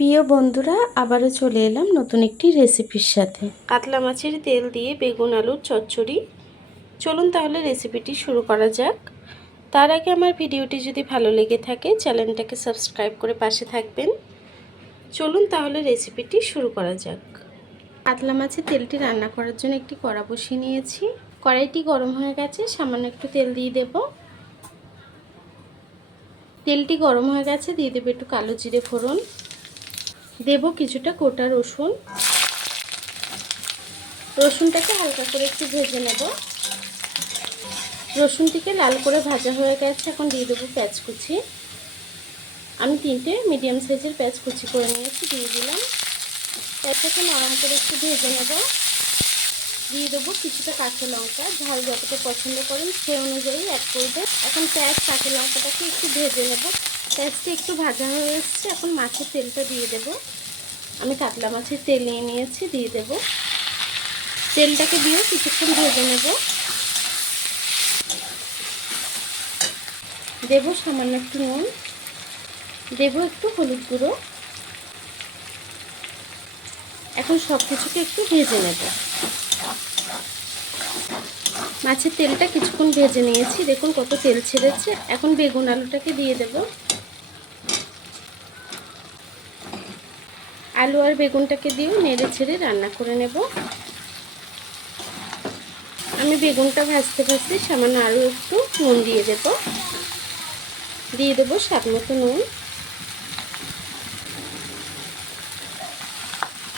প্রিয় বন্ধুরা, আবারও চলে এলাম নতুন একটি রেসিপির সাথে। কাতলা মাছের তেল দিয়ে বেগুন আলুর চচ্চড়ি। চলুন তাহলে রেসিপিটি শুরু করা যাক। তার আগে আমার ভিডিওটি যদি ভালো লেগে থাকে চ্যানেলটাকে সাবস্ক্রাইব করে পাশে থাকবেন। চলুন তাহলে রেসিপিটি শুরু করা যাক। কাতলা মাছের তেলটি রান্না করার জন্য একটি কড়া বসিয়ে নিয়েছি। কড়াইটি গরম হয়ে গেছে, সামান্য একটু তেল দিয়ে দেব। তেলটি গরম হয়ে গেছে, দিয়ে দেবো একটু কালো জিরে ফোড়ন, দেব কিছুটা গোটা রসুন। রসুনটাকে হালকা করে একটু ভেজে নেব। রসুনটিকে লাল করে ভাজা হয়ে গেছে, এখন দিয়ে দেবো পেঁয়াজ কুচি। আমি 3টে মিডিয়াম সাইজের পেঁয়াজ কুচি করে নিয়েছি, দিয়ে দিলাম। পেঁয়াজটাকে নরম করে একটু ভেজে নেব। দিয়ে দেবো কিছুটা কাঁচা লঙ্কা, ঝাল যতটা পছন্দ করেন সেই অনুযায়ী অ্যাড করবে। এখন পেঁয়াজ কাঁচা লঙ্কাটাকে একটু ভেজে নেব। পেঁয়াজটা একটু ভাজা হয়ে এসছে, এখন মাছের তেলটা দিয়ে দেব। আমি কাতলা মাছের তেল নিয়ে নিয়েছি, দিয়ে দেব। তেলটাকে দিয়ে কিছুক্ষণ ভেজে নেব। দেব সামান্য একটু নুন, দেব একটু হলুদ গুঁড়ো। এখন সব কিছুকে একটু ভেজে নেব। মাছের তেলটা কিছুক্ষণ ভেজে নিয়েছি, দেখুন কত তেল ছেড়েছে। এখন বেগুন আলুটাকে দিয়ে দেব। আলু আর বেগুনটাকে দিয়েও নেড়ে ছেড়ে রান্না করে নেব। আমি বেগুনটা ভাজতে ভাজতে সামান্য আরও একটু নুন দিয়ে দেব। দিয়ে দেবো স্বাদ মতো নুন,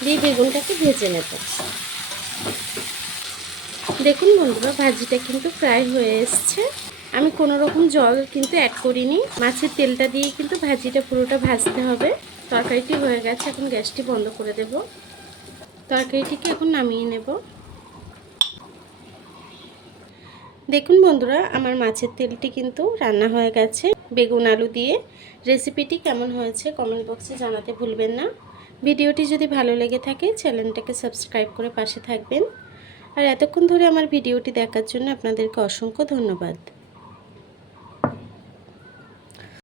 দিয়ে বেগুনটাকে ভেজে নেব। দেখুন বন্ধুরা, ভাজিটা কিন্তু প্রায় হয়ে এসছে। আমি কোনো রকম জল কিন্তু অ্যাড করিনি। মাছের তেলটা দিয়ে কিন্তু ভাজিটা পুরোটা ভাজতে হবে। তরকারিটি হয়ে গেছে, এখন গ্যাসটি বন্ধ করে দেব। তরকারিটিকে এখন নামিয়ে নেব। দেখুন বন্ধুরা, আমার মাছের তেলটি কিন্তু রান্না হয়ে গেছে বেগুন আলু দিয়ে। রেসিপিটি কেমন হয়েছে কমেন্ট বক্সে জানাতে ভুলবেন না। ভিডিওটি যদি ভালো লেগে থাকে চ্যানেলটাকে সাবস্ক্রাইব করে পাশে থাকবেন। আর এতক্ষণ ধরে আমার ভিডিওটি দেখার জন্য আপনাদেরকে অসংখ্য ধন্যবাদ।